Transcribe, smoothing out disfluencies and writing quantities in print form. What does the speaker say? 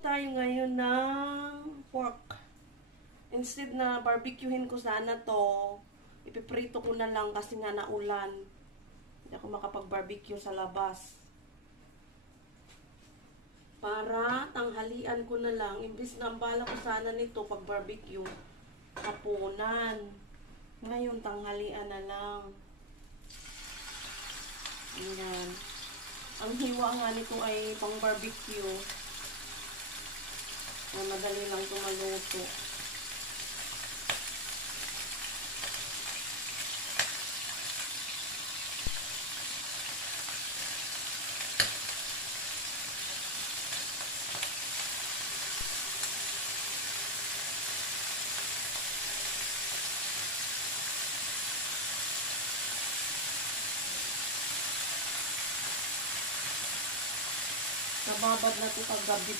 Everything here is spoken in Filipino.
Tayo ngayon ng pork. Instead na barbecuehin ko sana to, ipiprito ko na lang kasi nga naulan. Hindi ako makapag-barbecue sa labas. Para tanghalian ko na lang, imbis na ang bala ko sana nito pag-barbecue, hapunan. Ngayon tanghalian na lang. Ayan. Ang hiwa nga nito ay pang-barbecue. Na madali lang ito maluto. Nababad na ito kagabi